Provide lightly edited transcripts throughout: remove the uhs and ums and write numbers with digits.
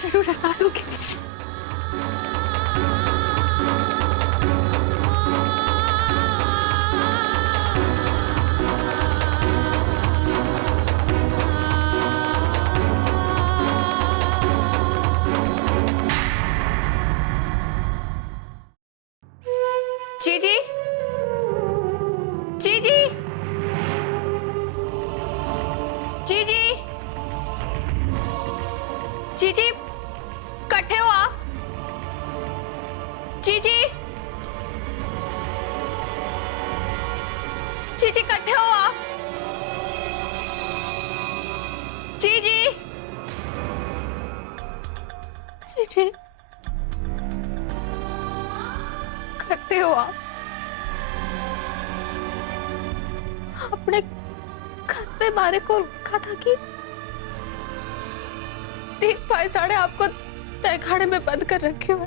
जरूर आसान होगी। जीजी, जीजी, जीजी, जीजी, कट्ठे हो आप? जीजी, जीजी, कट्ठे हो आप? जीजी, जीजी, कट्ठे हो आप? आपने घर पे मारे को कहा था कि 3 भाईसाड़े आपको तहखाने में बंद कर रखे हुए।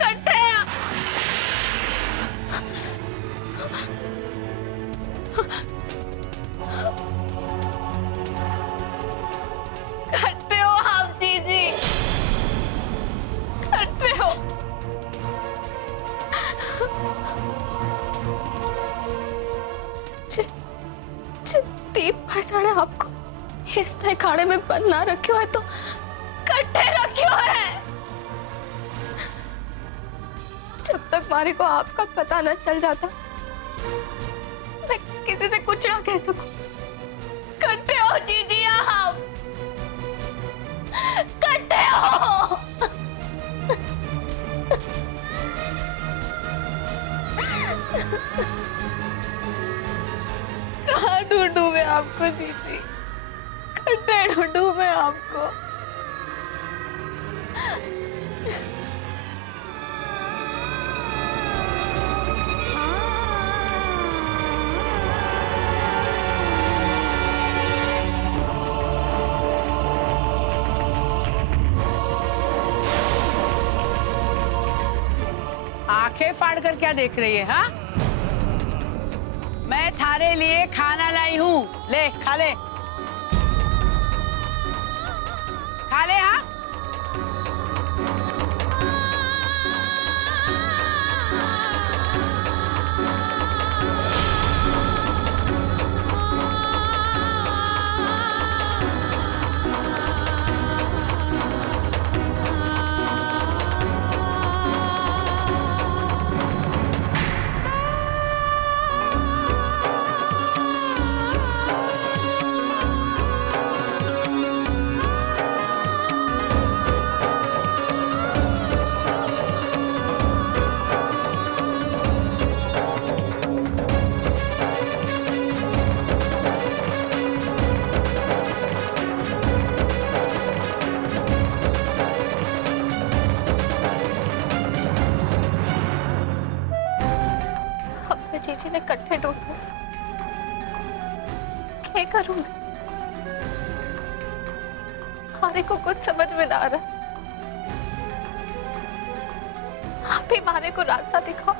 कट्ठे कट्ठे हो आप जीजी, कट्ठे हो। 3 भाईसाड़े आपको इस तहखाने में बंद ना रखे है तो कट्ठे रखे है। जब तक मारे को आपका पता न चल जाता मैं किसी से कुछ ना कह सकूं। कट्ठे हो जीजी आप, कट्ठे हो। कहाँ ढूंढूं मैं आपको जीजी, कट्ठे ढूंढूं मैं आपको। आंखें फाड़ कर क्या देख रही है? हाँ, मैं थारे लिए खाना लाई हूँ, ले खा ले, खा ले। हाँ, जीजी ने कट्ठे ढूंढे, क्या करूं? मारे को कुछ समझ में ना आ रहा। आप ही मारे को रास्ता दिखाओ।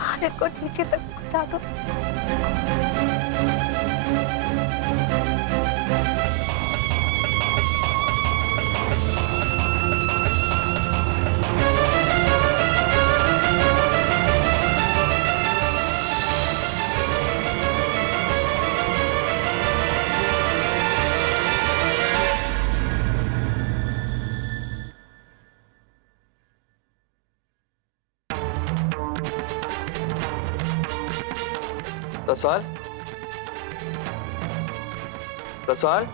मारे को जीजी तक पहुंचा दो। रसाल, रसाल,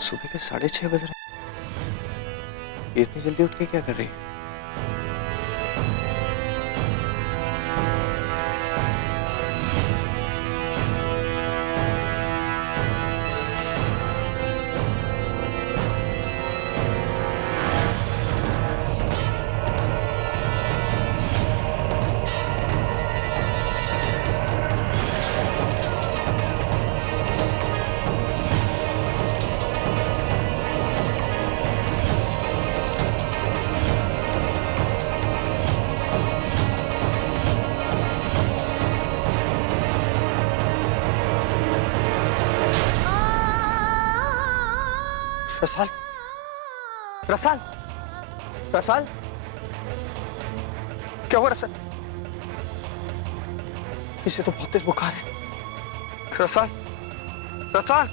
सुबह के 6:30 बज रहे हैं। ये इतनी जल्दी उठ के क्या कर रही है? रसाल, रसाल, रसाल, क्या हुआ रसाल? इसे तो बहुत तेज बुखार है। रसाल, रसाल,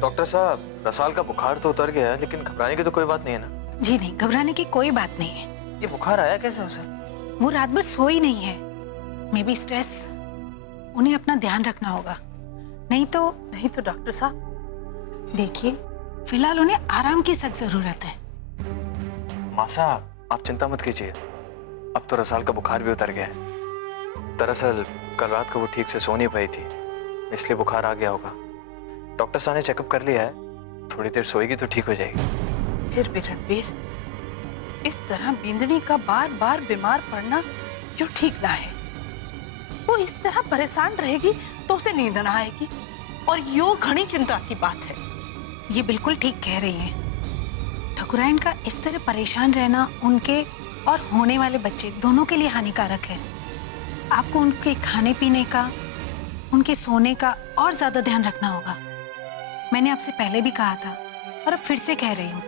डॉक्टर साहब, रसाल का बुखार तो उतर गया है, लेकिन घबराने की तो कोई बात नहीं है ना? जी नहीं, घबराने की कोई बात नहीं है। ये बुखार आया कैसे उसे? वो रात भर सोई नहीं है। May be stress. उन्हें अपना ध्यान रखना होगा। नहीं तो डॉक्टर साहब देखिए, फिलहाल उन्हें आराम की सख्त जरूरत है। माँ साहब, आप चिंता मत कीजिए, अब तो रसाल का बुखार भी उतर गया है। दरअसल कल रात को वो ठीक से सो नहीं पाई थी, इसलिए बुखार आ गया होगा। डॉक्टर साहब ने चेकअप कर लिया है, थोड़ी देर सोएगी तो ठीक हो जाएगी। फिर भी रणबीर, इस तरह बिंदनी का बार बार बीमार पड़ना क्यों ठीक ना है। वो इस तरह परेशान रहेगी तो उसे नींद ना आएगी, और यो घनी चिंता की बात है। ये बिल्कुल ठीक कह रही हैं। ठकुराइन का इस तरह परेशान रहना उनके और होने वाले बच्चे दोनों के लिए हानिकारक है। आपको उनके खाने पीने का, उनके सोने का और ज्यादा ध्यान रखना होगा। मैंने आपसे पहले भी कहा था और अब फिर से कह रही हूँ,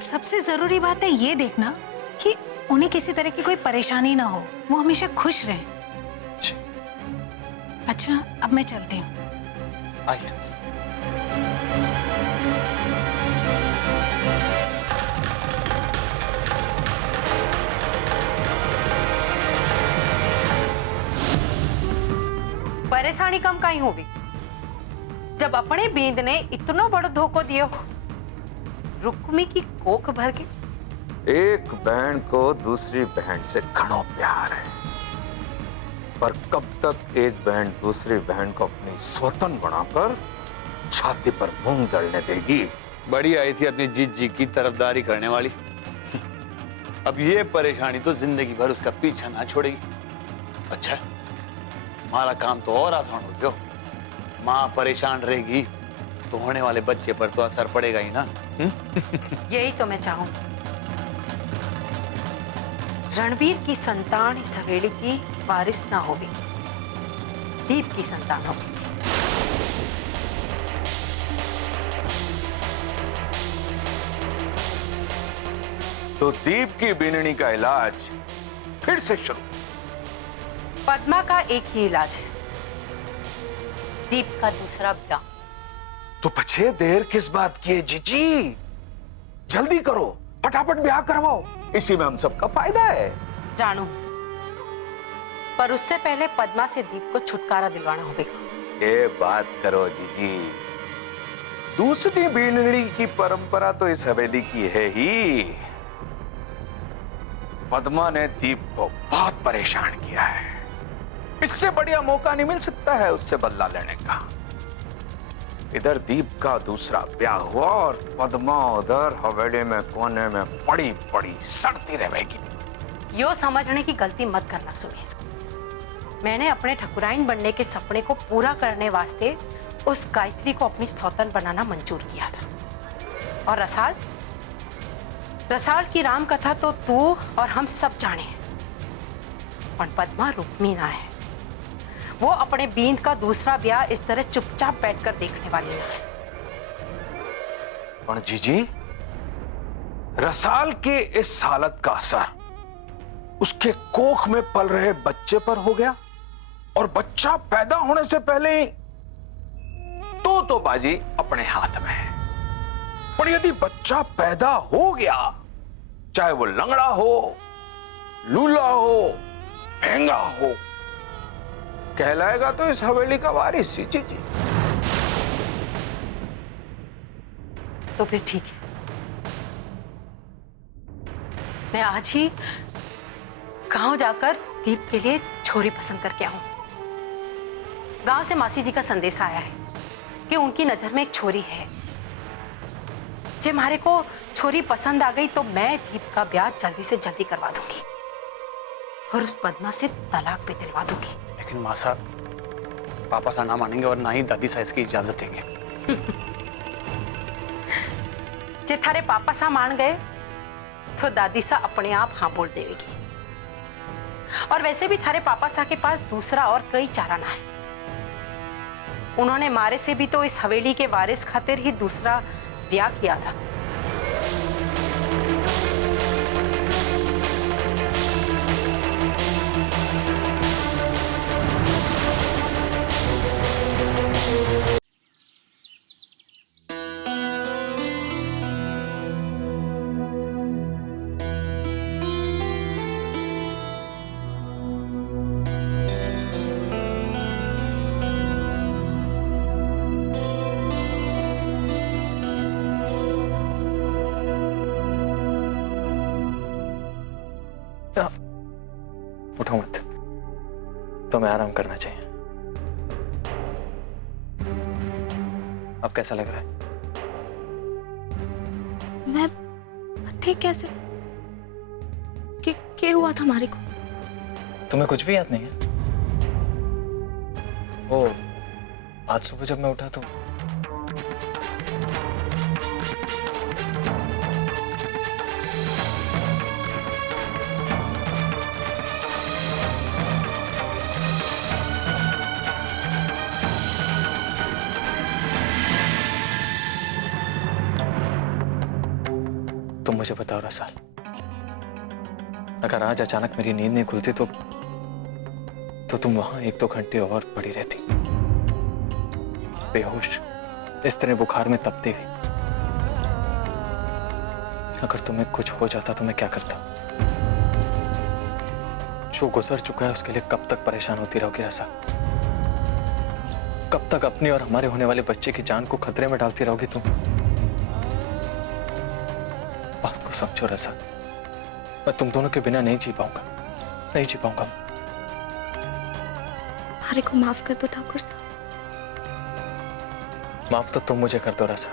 सबसे जरूरी बात है ये देखना कि उन्हें किसी तरह की कोई परेशानी ना हो, वो हमेशा खुश रहें। अच्छा, अब मैं चलती हूँ। परेशानी कम कहीं होगी जब अपने बींद ने इतना बड़ा धोखा दिया हो। रुक्मी की कोख भर के एक बहन को दूसरी बहन से घणो प्यार है, पर कब तक एक बहन दूसरी बहन को अपनी सौतन बनाकर छाती पर मूंग दलने देगी? बड़ी आई थी अपनी जीत जी की तरफदारी करने वाली। अब ये परेशानी तो जिंदगी भर उसका पीछा ना छोड़ेगी। अच्छा, हमारा काम तो और आसान हो गया। माँ परेशान रहेगी तो होने वाले बच्चे पर तो असर पड़ेगा ही ना। यही तो मैं चाहूं। रणबीर की संतान इस हवेली की वारिस ना होगी, दीप की संतान होगी। तो दीप की बिननी का इलाज फिर से शुरू। पद्मा का एक ही इलाज है, दीप का दूसरा ब्याह। तो पछे देर किस बात की है जीजी? जल्दी करो, फटाफट ब्याह करवाओ, इसी में हम सबका फायदा है। जानू, पर उससे पहले पद्मा से दीप को छुटकारा दिलवाना होगा। ये बात करो जीजी, दूसरी बीनड़ी की परंपरा तो इस हवेली की है ही। पद्मा ने दीप को बहुत परेशान किया है, इससे बढ़िया मौका नहीं मिल सकता है उससे बदला लेने का। इधर दीप का दूसरा ब्याह हुआ और पद्मा उधर हवेली में कोने में पड़ी पड़ी सड़ती रहेगी। यो समझने की गलती मत करना सुनील। मैंने अपने ठकुराइन बनने के सपने को पूरा करने वास्ते उस गायत्री को अपनी सौतन बनाना मंजूर किया था। और रसाल की राम कथा तो तू और हम सब जाने हैं, पर पद्मा रुक्मी ना है। वो अपने बींद का दूसरा ब्याह इस तरह चुपचाप बैठकर देखने वाली ना है। पर जीजी, रसाल के इस हालत का असर उसके कोख में पल रहे बच्चे पर हो गया, और बच्चा पैदा होने से पहले ही तो बाजी अपने हाथ में है। पर यदि बच्चा पैदा हो गया, चाहे वो लंगड़ा हो, लूला हो, भेंगा हो, कहलाएगा तो इस हवेली का वारिस ही। जी जी, तो फिर ठीक है, मैं आज ही गांव जाकर दीप के लिए छोरी पसंद करके आऊं। गांव से मासी जी का संदेश आया है कि उनकी नजर में एक छोरी है। जे हमारे को छोरी पसंद आ गई तो मैं दीप का ब्याह जल्दी से जल्दी करवा दूंगी और उस पद्मा से तलाक भी दिलवा दूंगी। लेकिन माँ साहब, पापा सा ना मानेंगे और ना ही दादी सा इसकी इजाजत देंगे। जे थारे पापा सा मान गए तो दादी सा अपने आप हाँ बोल देगी। और वैसे भी थारे पापा सा के पास दूसरा और कोई चारा ना है। उन्होंने मारे से भी तो इस हवेली के वारिस खातिर ही दूसरा ब्याह किया था। उठो मत, तुम्हें आराम करना चाहिए। अब कैसा लग रहा है? मैं ठीक कैसे? क्या हुआ था हमारे को? तुम्हें कुछ भी याद नहीं है? ओ, आज सुबह जब मैं उठा तो तुम मुझे बताओ रसाल, अगर आज अचानक मेरी नींद नहीं खुलती तो तुम वहां 1-2 घंटे और पड़ी रहती, बेहोश, इस तरह बुखार में तपती हुई। अगर तुम्हें कुछ हो जाता तो मैं क्या करता? जो गुजर चुका है उसके लिए कब तक परेशान होती रहोगी रसाल? कब तक अपनी और हमारे होने वाले बच्चे की जान को खतरे में डालती रहोगी तुम? बात को समझो रसा, मैं तुम दोनों के बिना नहीं जी पाऊंगा, नहीं जी पाऊंगा। हमारे को माफ कर दो ठाकुर साहब। माफ तो तुम मुझे कर दो रसा।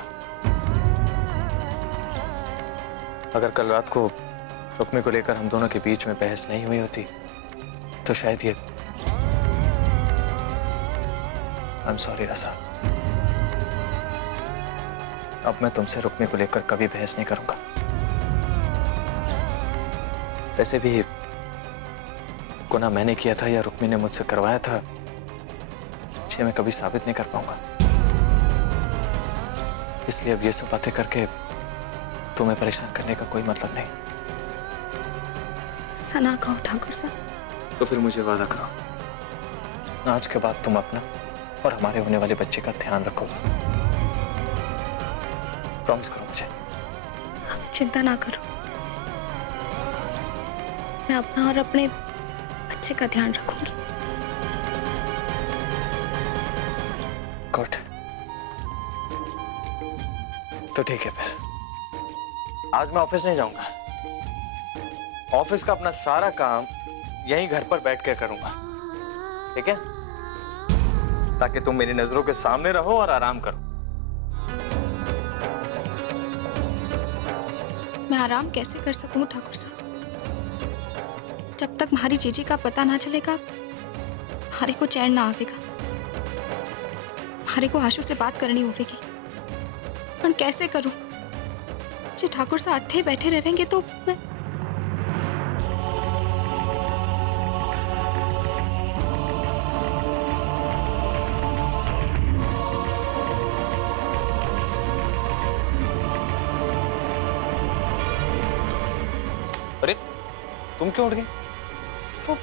अगर कल रात को रुक्मी को लेकर हम दोनों के बीच में बहस नहीं हुई होती तो शायद ये I'm sorry रसा। अब मैं तुमसे रुक्मी को लेकर कभी बहस नहीं करूंगा। वैसे भी गुनाह मैंने किया था या रुक्मी ने मुझसे करवाया था, ये मैं कभी साबित नहीं कर पाऊंगा। इसलिए अब ये सब बातें करके तुम्हें परेशान करने का कोई मतलब नहीं। ऐसा ना कहो ठाकुर साहब। तो फिर मुझे वादा करो, आज के बाद तुम अपना और हमारे होने वाले बच्चे का ध्यान रखोगे। प्रॉमिस करो मुझे। आप चिंता ना करो, मैं अपना और अपने बच्चे का ध्यान रखूंगी। गुड, तो ठीक है फिर आज मैं ऑफिस नहीं जाऊंगा। ऑफिस का अपना सारा काम यहीं घर पर बैठ कर करूंगा, ठीक है? ताकि तुम मेरी नजरों के सामने रहो और आराम करो। मैं आराम कैसे कर सकूं ठाकुर साहब? जब तक हमारी जीजी का पता ना चलेगा हमारे को चैन ना आवेगा। हमारे को आशु से बात करनी होगी, पर कैसे करूं? जी ठाकुर साहब अट्ठे बैठे रहेंगे तो मैं अरे तुम क्यों उठ गई? वो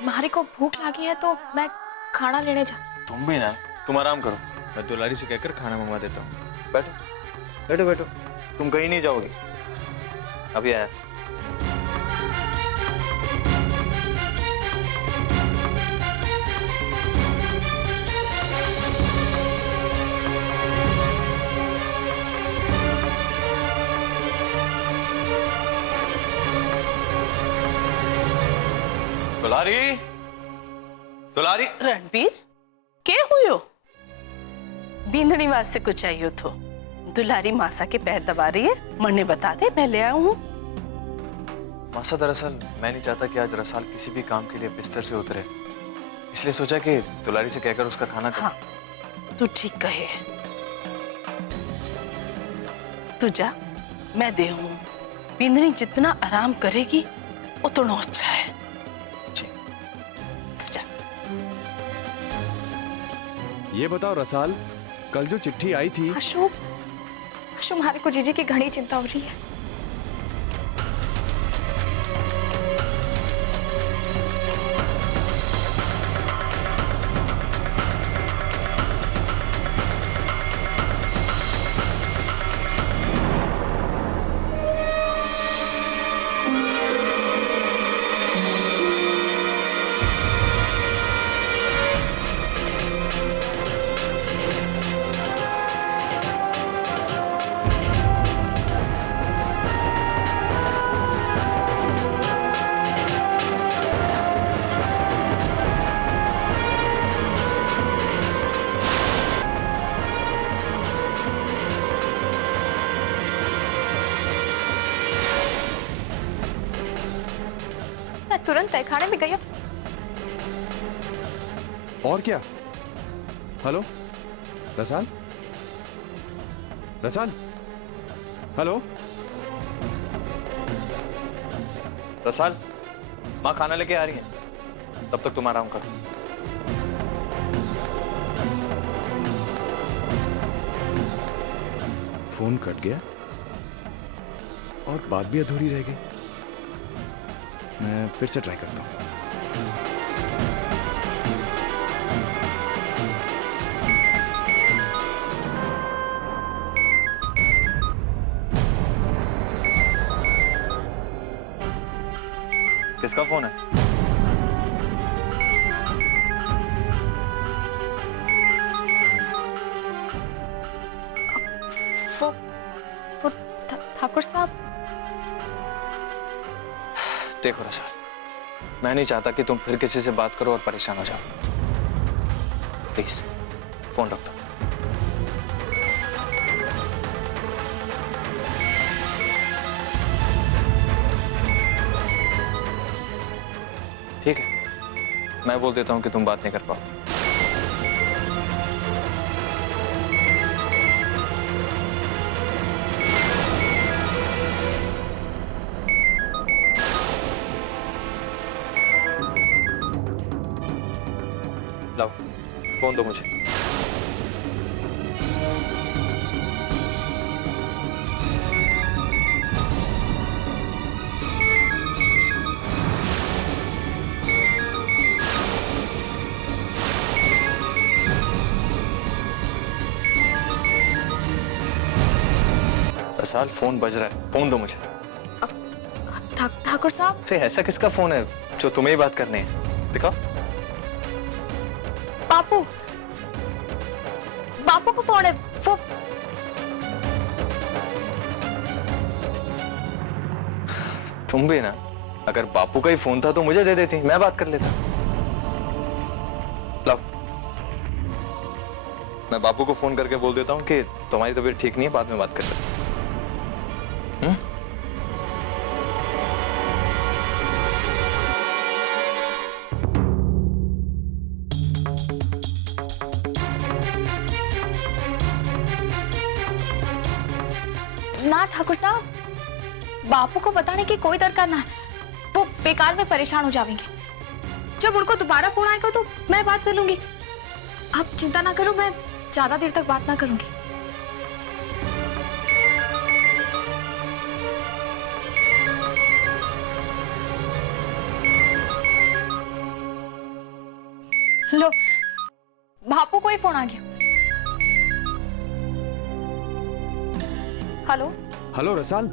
हमारे को भूख लगी है तो मैं खाना लेने जा। तुम भी ना, तुम आराम करो, मैं दुलारी से कहकर खाना मंगवा देता हूँ। बैठो बैठो बैठो, तुम कहीं नहीं जाओगे। अभी आया। दुलारी, दुलारी। रणबीर के हुयो? बींदनी वास्ते कुछ चाहिए तो दुलारी मासा के पैर दबा रही है, मन्ने बता दे, मैं ले आऊं हूं। मासा दरअसल मैं नहीं चाहता कि आज रसाल किसी भी काम के लिए बिस्तर से उतरे, इसलिए सोचा कि दुलारी से कहकर उसका खाना खा। हाँ, तू ठीक कहे। तू जा, मैं दे हूं। बिंदनी जितना आराम करेगी उतना अच्छा है। जी। तू जा। ये बताओ रसाल, कल जो चिट्ठी आई थी। अशोक, हमारे को जीजी की घनी चिंता हो रही है। मैं तुरंत तहखाने में गई। और क्या? हेलो रसाल, रसाल, हेलो। रसाल, माँ खाना लेके आ रही है, तब तक तुम आराम करो। फोन कट गया और बात भी अधूरी रह गई। मैं फिर से ट्राई करता हूँ। किसका फोन है? वो ठाकुर साहब। देखो रसाल, मैं नहीं चाहता कि तुम फिर किसी से बात करो और परेशान हो जाओ। प्लीज फोन रख दो। ठीक है, मैं बोल देता हूं कि तुम बात नहीं कर पाओ। लाओ, फोन दो मुझे। रसाल, फोन बज रहा है, फोन दो मुझे। ठाकुर साहब। अरे ऐसा किसका फोन है जो तुम्हें ही बात करनी है? दिखाओ। बापू, बापू को फोन है। वो तुम भी ना, अगर बापू का ही फोन था तो मुझे दे देती, मैं बात कर लेता। लाओ, मैं बापू को फोन करके बोल देता हूँ कि तुम्हारी तबीयत ठीक नहीं है, बाद में बात कर लेते। ना ठाकुर साहब, बापू को बताने की कोई दरकार ना है। वो बेकार में परेशान हो जाएंगे। जब उनको दोबारा फोन आएगा तो मैं बात कर लूंगी। आप चिंता ना करो, मैं ज्यादा देर तक बात ना करूंगी। लो, बापू को ही फोन आ गया। हेलो। हेलो रसाल,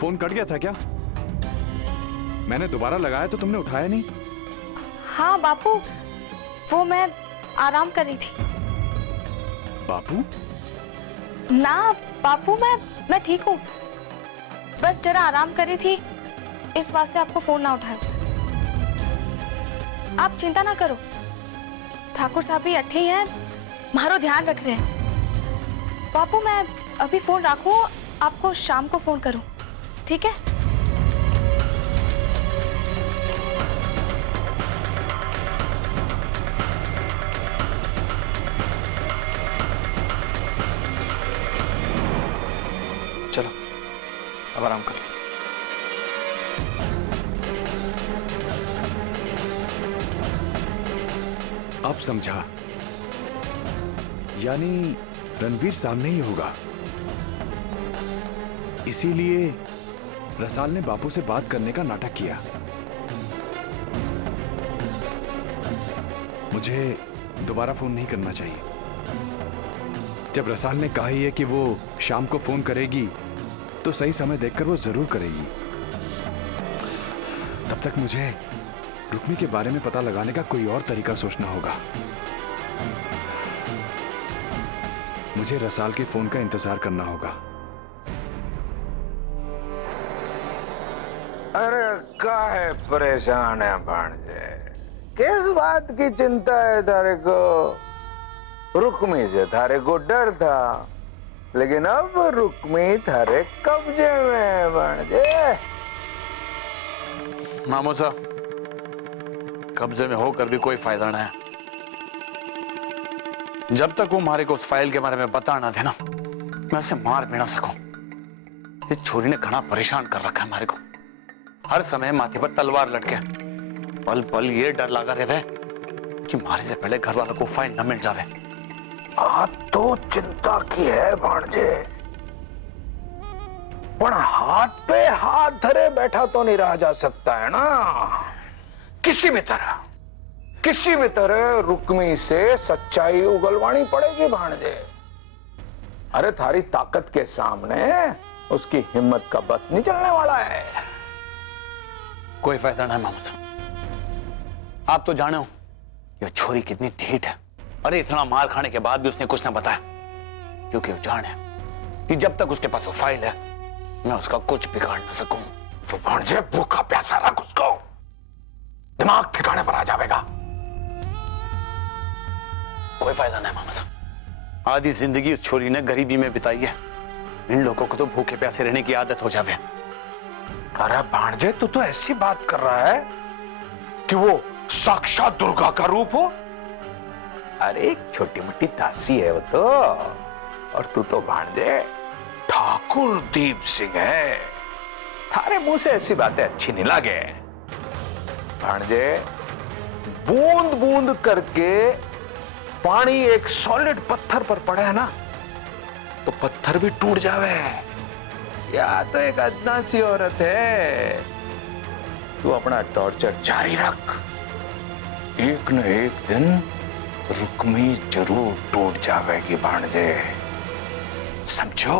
फोन कट गया था क्या? मैंने दोबारा लगाया तो तुमने उठाया नहीं। हाँ बापू, वो मैं आराम कर रही थी। बापू? ना बापू, मैं ठीक हूँ, बस जरा आराम कर रही थी, इस वास्ते आपको फोन ना उठाया। आप चिंता ना करो, ठाकुर साहब भी अट्ठे ही हैं, मारो ध्यान रख रहे हैं। बापू मैं अभी फोन रखूं, आपको शाम को फोन करूं, ठीक है? चलो अब आराम कर ले। अब समझा, यानी रणवीर सामने ही होगा, इसीलिए रसाल ने बापू से बात करने का नाटक किया। मुझे दोबारा फोन नहीं करना चाहिए। जब रसाल ने कहा ही है कि वो शाम को फोन करेगी, तो सही समय देखकर वो जरूर करेगी। तब तक मुझे रुक्मी के बारे में पता लगाने का कोई और तरीका सोचना होगा। मुझे रसाल के फोन का इंतजार करना होगा। अरे काहे परेशान है भांजे? किस बात की चिंता है तारे को? रुक्मी से थारे को डर था, लेकिन अब रुक्मी थारे कब्जे में है भांजे। मामू साहब, कब्जे में होकर भी कोई फायदा ना है। जब तक वो हमारे को उस फाइल के बारे में बता ना थे ना, मैं उसे मार भी ना सकूं। इस छोरी ने घना परेशान कर रखा है हमारे को। हर समय माथे पर तलवार लटके, पल पल ये डर लगा रहे कि मारे से पहले घर वालों को फाइल न मिल जावे। तो चिंता की है भांजे, पर हाथ पे हाथ धरे बैठा तो नहीं रहा जा सकता है ना। किसी भी तरह रुक्मी से सच्चाई उगलवानी पड़ेगी भांजे। अरे थारी ताकत के सामने उसकी हिम्मत का बस नहीं चलने वाला है। कोई फायदा नहीं मामू साहब, आप तो जाने हो ये छोरी कितनी ढीठ है। अरे इतना मार खाने के बाद भी उसने कुछ ना बताया, क्योंकि वो जाने कि जब तक उसके पास वो फाइल है मैं उसका कुछ बिगाड़ ना सकूं। तो भांजे भूखा प्यासा रख उसको, दिमाग ठिकाने पर आ जाएगा। कोई फायदा नहीं मामा साहब, आधी जिंदगी उस छोरी ने गरीबी में बिताई है। इन लोगों को तो भूखे प्यासे रहने की आदत हो जावे। अरे भांजे तू तो ऐसी बात कर रहा है कि वो साक्षात दुर्गा का रूप हो। अरे एक छोटी मोटी दासी है वो तो, और तू तो भांजे ठाकुर दीप सिंह है। थारे मुंह से ऐसी बातें अच्छी नहीं लगे भांजे। बूंद बूंद करके पानी एक सॉलिड पत्थर पर पड़े है ना, तो पत्थर भी टूट जावे। या तो एक अदना सी औरत है। तू अपना टॉर्चर जारी रख, एक न एक दिन रुक्मी जरूर टूट जाएगी भांजे, समझो।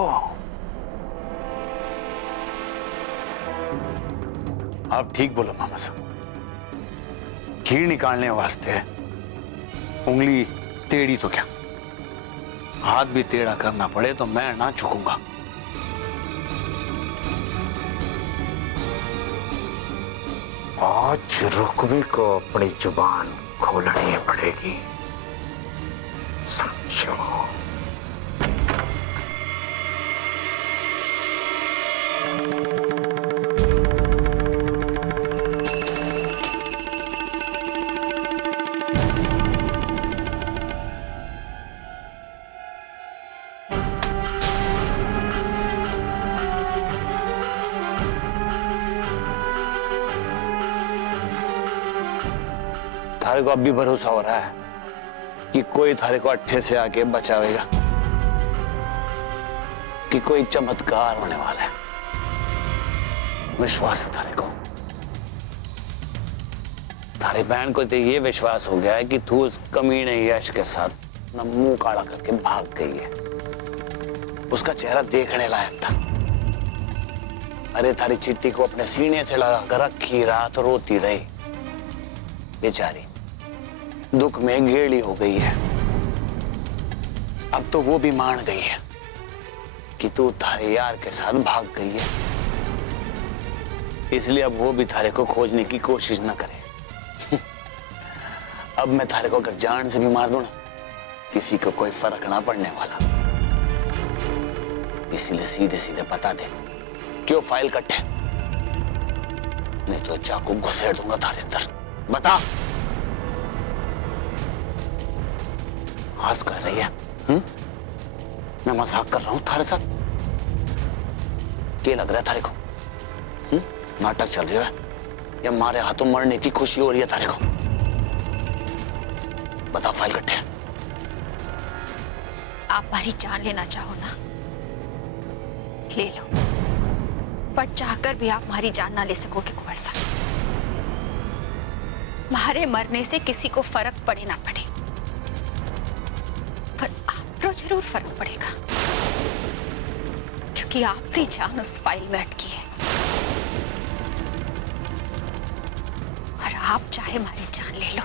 आप ठीक बोलो मामा साहब, घी निकालने वास्ते उंगली टेढ़ी तो क्या, हाथ भी टेढ़ा करना पड़े तो मैं ना झुकूंगा। आज रुक्मी को अपनी जुबान खोलनी पड़ेगी, समझो। थारे को अब भी भरोसा हो रहा है कि कोई थारे को अट्ठे से आके बचावेगा, कि कोई चमत्कार होने वाला है। विश्वास है थारे को। थारी बहन को तो ये विश्वास हो गया है कि तू उस कमीने यश के साथ ना मुंह काला करके भाग गई है। उसका चेहरा देखने लायक था। अरे थारी चिट्ठी को अपने सीने से लगाकर रखी रात रोती रही, बेचारी दुख में गेड़ी हो गई है। अब तो वो भी मान गई है कि तू थारे यार के साथ भाग गई है, इसलिए अब वो भी थारे को खोजने की कोशिश न करे। अब मैं थारे को अगर जान से भी मार दूं ना, किसी को कोई फर्क ना पड़ने वाला। इसीलिए सीधे सीधे बता दे क्यों फाइल कटे, नहीं तो चाकू घुसेड़ दूंगा थारे अंदर। बता। हंस कर रही है? मैं मजाक कर रहा हूं थारे साथ? क्या लग रहा है थारे को? नाटक चल रहा है या हमारे हाथों मरने की खुशी हो रही है थारे को? बता फाइल कट्टे। आप हमारी जान लेना चाहो ना, ले लो, पर चाहकर भी आप हमारी जान ना ले सकोगे कुंवर साहब। हमारे मरने से किसी को फर्क पड़े ना पड़े, पर आपको जरूर फर्क पड़ेगा, क्योंकि आपकी जान उस फाइल में अटकी है। और आप चाहे हमारी जान ले लो,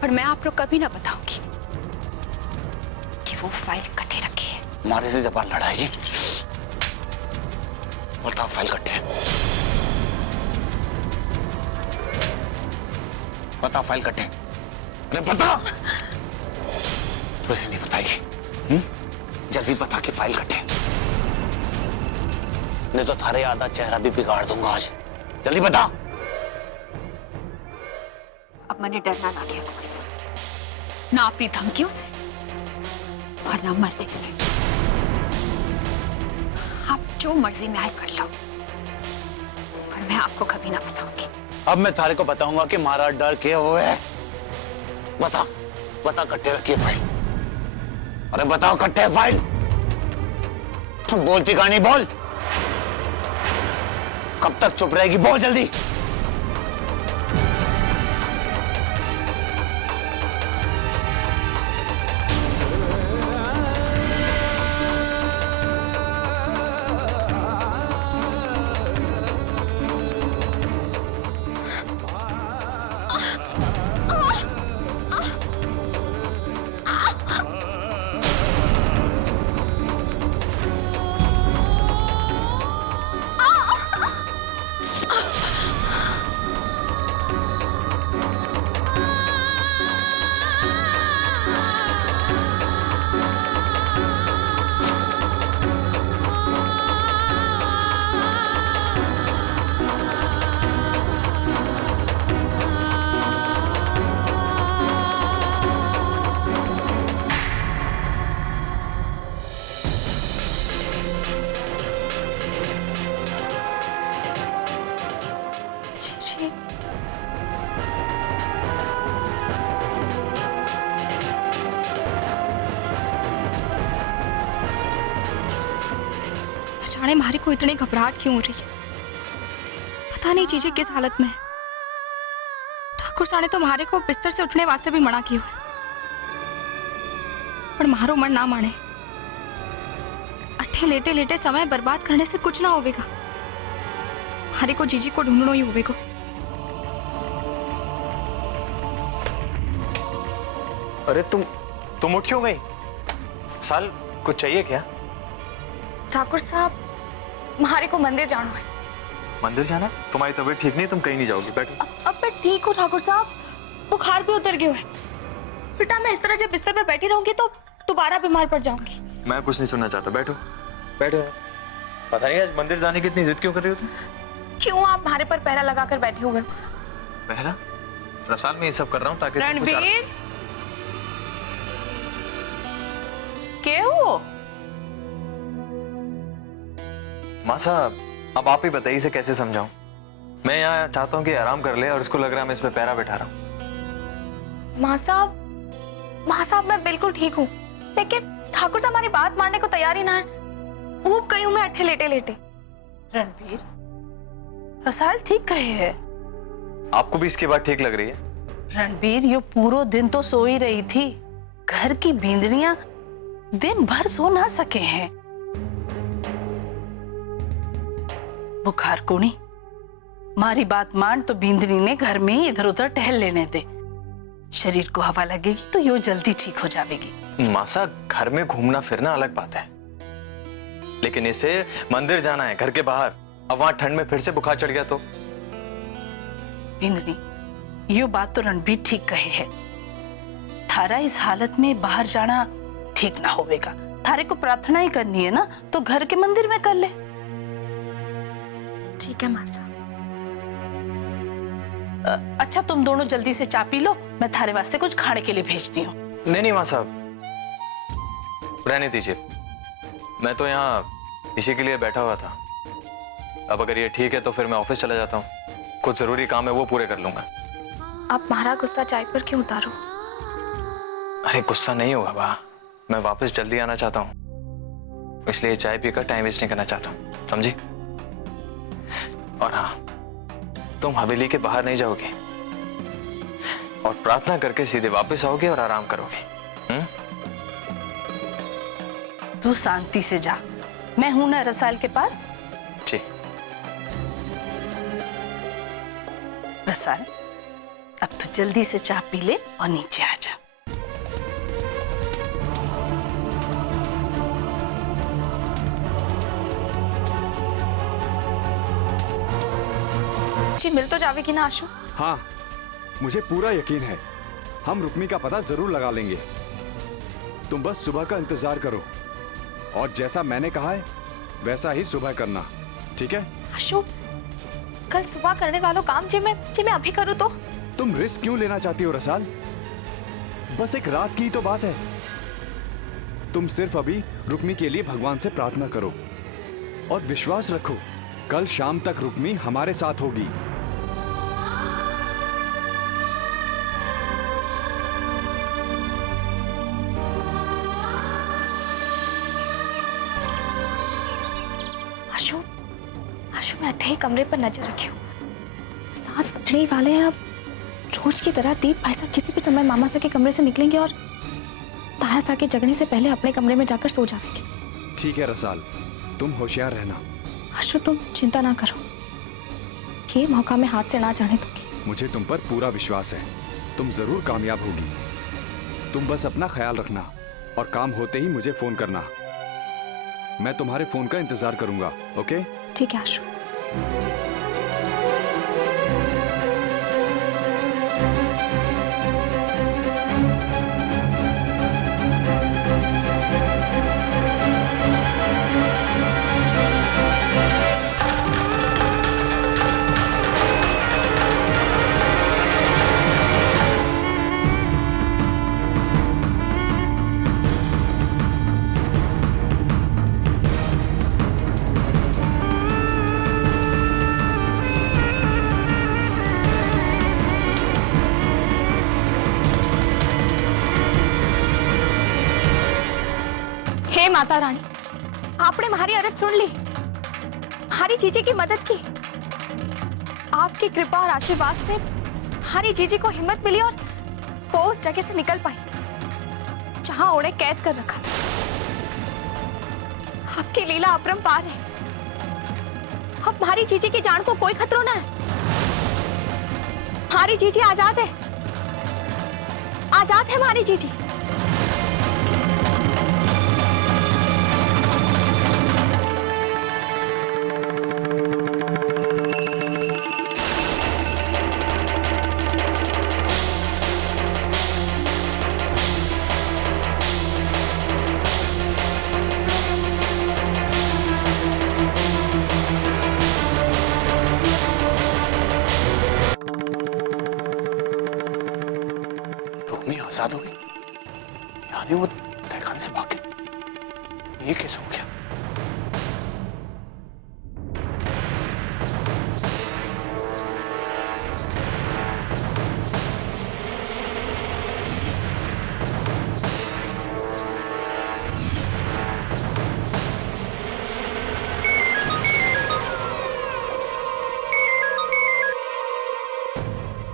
पर मैं आपको कभी ना बताऊंगी कि वो फाइल कटे रखी है। हमारे से जबान लड़ाएगी? बता फाइल कट्टे। बता फाइल कट्टे। अरे बता। वैसे नहीं बताएगी? जल्दी बता कि फाइल कट्टे, नहीं तो थारे आधा चेहरा भी बिगाड़ दूंगा आज। जल्दी बता। अब मैंने डरना ना दिया कुंवर साहब, ना अपनी धमकियों से और ना मरने से। आप जो मर्जी में आए कर लो, पर मैं आपको कभी ना बताऊंगी। अब मैं थारे को बताऊंगा कि मारा डर के हुए है। बता बता कट्टे रखिए फाइल। अरे बताओ कट्टे फाइल। तुम बोलती कहानी बोल। कब तक चुप रहेगी? बोल जल्दी। जाने हमारी को इतनी घबराहट क्यों हो रही है, पता नहीं चीजें किस हालत में है। ठाकुर साहब ने तो हमारे को बिस्तर से उठने वास्ते भी मना किया है, पर मारो मन ना माने। अट्ठे लेटे लेटे समय बर्बाद करने से कुछ ना होवेगा, हमारे को जीजी को ढूंढना ही होवेगा। अरे तुम उठ क्यों गई? साल कुछ चाहिए क्या? ठाकुर साहब, हमारे को मंदिर जाना है। मंदिर जाना? तुम्हारी तबीयत ठीक नहीं, तुम कहीं नहीं जाओगी, बैठो। अब मैं ठीक हूँ ठाकुर साहब, बुखार भी उतर गया है। बेटा मैं इस तरह जब बिस्तर पर बैठी रहूंगी तो दोबारा बीमार पड़ जाऊंगी। मैं कुछ नहीं सुनना चाहता, बैठो बैठो। पता नहीं आज मंदिर जाने की इतनी जिद क्यों कर रही हो तुम? क्यों आप हमारे पर पहरा लगाकर बैठे हुए हो? पहरा? रसाल में ये सब कर रहा हूँ ताकि रणबीर, क्या हो? माँ साहब, अब आप ही बताइए इसे कैसे समझाऊं? मैं यहाँ चाहता हूँ कि आराम कर ले और इसको लग रहा है मैं इस पे पैरा बैठा रहा हूँ। माँ साहब मैं बिल्कुल ठीक हूँ, लेकिन ठाकुर साहब हमारी बात मानने को तैयार ही ना है। ऊब गई हूँ मैं अट्ठे लेटे लेटे। रणबीर, रसाल ठीक कहे है। आपको भी इसके बाद ठीक लग रही है? रणबीर, ये पूरा दिन तो सो ही रही थी। घर की बींदड़ियां दिन भर सो ना सके हैं। बुखार कुणी, मारी बात मान तो बींदनी ने घर में ही इधर उधर टहल लेने दे। शरीर को हवा लगेगी तो यो जल्दी ठीक हो जाएगी। मासा, घर में घूमना फिरना अलग बात है, लेकिन इसे मंदिर जाना है घर के बाहर। अब वहां ठंड में फिर से बुखार चढ़ गया तो? बींदनी, ये बात तो रणबीर ठीक कहे है। थारा इस हालत में बाहर जाना ठीक ना होवेगा। थारे को प्रार्थना ही करनी है ना, तो घर के मंदिर में कर ले। ठीक है मासा। अच्छा तुम दोनों जल्दी से चाय पी लो, मैं थारे वास्ते कुछ खाने के लिए भेजती हूँ। नहीं माँ साहब, रहने दीजिए। मैं तो यहाँ इसी के लिए बैठा हुआ था। अब अगर ये ठीक है तो फिर मैं ऑफिस चला जाता हूँ। कुछ जरूरी काम है वो पूरे कर लूंगा। आप मारा गुस्सा चाय पर क्यों उतारो? अरे गुस्सा नहीं हुआ बा, मैं वापस जल्दी आना चाहता हूँ, इसलिए चाय पीकर टाइम वेस्ट नहीं करना चाहता हूँ, समझी? और हाँ, तुम हवेली के बाहर नहीं जाओगे और प्रार्थना करके सीधे वापस आओगे और आराम करोगे। तू शांति से जा, मैं हूं ना रसाल के पास। जी। रसाल, अब तो जल्दी से चाय पी ले और नीचे आ जा। जी मिल तो जावेगी ना आशु? हाँ, मुझे पूरा यकीन है हम रुक्मी का पता जरूर लगा लेंगे। तुम बस सुबह का इंतजार करो और जैसा मैंने कहा है वैसा ही सुबह करना, ठीक है? आशु, कल सुबह करने वालों काम जे मैं अभी करूँ तो? तुम रिस्क क्यों लेना चाहती हो रसाल? बस एक रात की ही तो बात है। तुम सिर्फ अभी रुक्मी के लिए भगवान से प्रार्थना करो और विश्वास रखो, कल शाम तक रुक्मी हमारे साथ होगी। आशु, आशु मैं अट्ठे ही कमरे पर नजर रखी हूँ। 7 बजने वाले हैं अब। रोज की तरह दीप भाई साहब किसी भी समय मामा सा के कमरे से निकलेंगे और ताया सा के जगने से पहले अपने कमरे में जाकर सो जाएंगे। ठीक है रसाल, तुम होशियार रहना। आशु तुम चिंता ना करो, ये मौका मैं हाथ से ना जाने दूंगी। मुझे तुम पर पूरा विश्वास है, तुम जरूर कामयाब होगी। तुम बस अपना ख्याल रखना और काम होते ही मुझे फोन करना। मैं तुम्हारे फोन का इंतजार करूंगा, ओके? ठीक है आशु। हे माता रानी, आपने हमारी अरज सुन ली, हमारी जीजी की मदद की। आपकी कृपा और आशीर्वाद से हमारी जीजी को हिम्मत मिली और वो उस जगह से निकल पाई जहां उन्हें कैद कर रखा था। आपकी लीला अपरंपार है। अब हमारी जीजी की जान को कोई खतरा ना है। हमारी जीजी आजाद है, आजाद है हमारी जीजी। आजाद हो गई, यानी वो तहखाने से भाग गई। ये कैसे हो गया?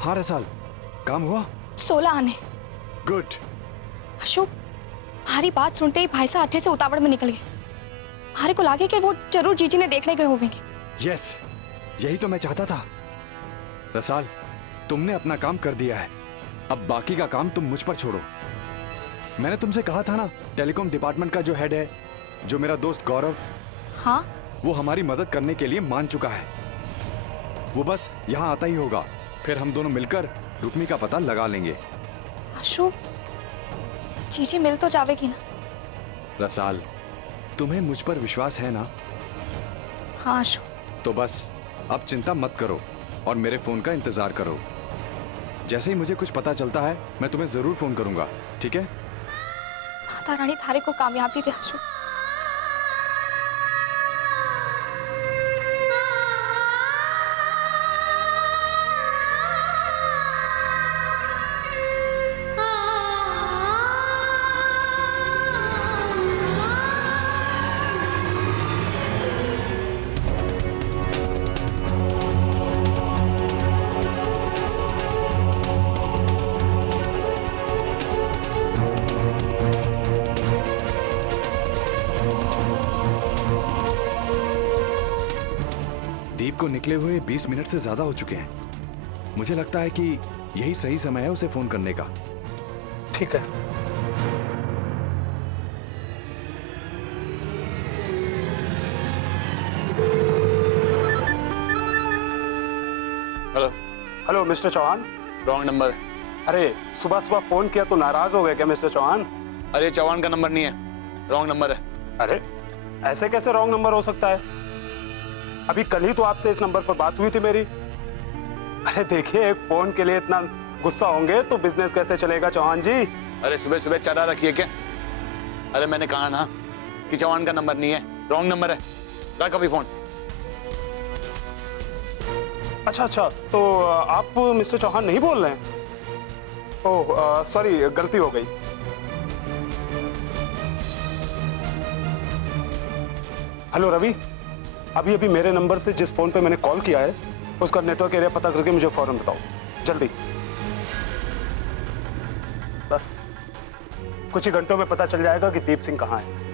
हाँ रसाल, काम हुआ? 16 आने। गुड। अशोक, हमारी बात सुनते ही भाई साहब हाथे से उतावड़ में निकल गए। हमारे को लगे कि वो जरूर जीजी ने देखने गए होंगे। यस, यही तो मैं चाहता था। रसाल, तुमने अपना काम कर दिया है, अब बाकी का काम तुम मुझ पर छोड़ो। मैंने तुमसे कहा था ना, टेलीकॉम डिपार्टमेंट का जो हेड है, जो मेरा दोस्त गौरव, हाँ, वो हमारी मदद करने के लिए मान चुका है। वो बस यहाँ आता ही होगा, फिर हम दोनों मिलकर रुक्मी का पता लगा लेंगे। आशु, चीजें मिल तो जावेगी ना? रसाल, तुम्हें मुझ पर विश्वास है ना? हाँ आशु। तो बस अब चिंता मत करो और मेरे फोन का इंतजार करो। जैसे ही मुझे कुछ पता चलता है मैं तुम्हें जरूर फोन करूंगा, ठीक है? माता रानी थारे को कामयाबी दे आशु। दीप को निकले हुए 20 मिनट से ज्यादा हो चुके हैं। मुझे लगता है कि यही सही समय है उसे फोन करने का। ठीक है। Hello. Hello mister Chauhan. Wrong number. अरे सुबह सुबह फोन किया तो नाराज हो गए क्या मिस्टर चौहान? अरे चौहान का नंबर नहीं है, रॉन्ग नंबर है। अरे ऐसे कैसे रॉन्ग नंबर हो सकता है? अभी कल ही तो आपसे इस नंबर पर बात हुई थी मेरी। अरे देखिए, एक फोन के लिए इतना गुस्सा होंगे तो बिजनेस कैसे चलेगा चौहान जी? अरे सुबह सुबह चढ़ा रखिए क्या? अरे मैंने कहा ना कि चौहान का नंबर नहीं है, रॉन्ग नंबर है। रख अभी फोन। अच्छा अच्छा, तो आप मिस्टर चौहान नहीं बोल रहे हैं? ओह सॉरी, गलती हो गई। हेलो रवि, अभी अभी मेरे नंबर से जिस फोन पे मैंने कॉल किया है उसका नेटवर्क एरिया पता करके मुझे फौरन बताओ, जल्दी। बस कुछ ही घंटों में पता चल जाएगा कि दीप सिंह कहाँ है।